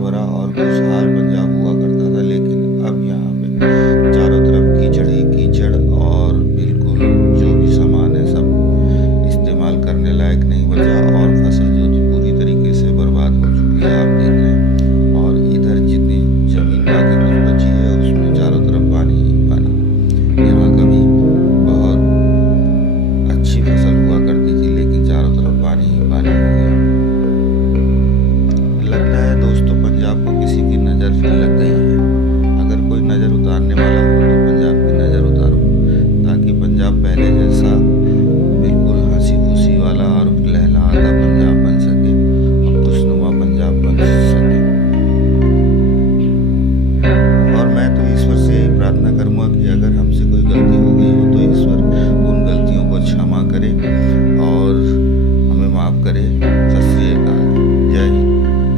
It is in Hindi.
भरा और खुशहाल पंजाब हुआ करता था, लेकिन अब यहाँ पे चारों तरफ कीचड़ ही कीचड़ और बिल्कुल जो भी सामान है सब इस्तेमाल करने लायक नहीं बचा और फसल जो थी पूरी तरीके से बर्बाद हो चुकी है। आप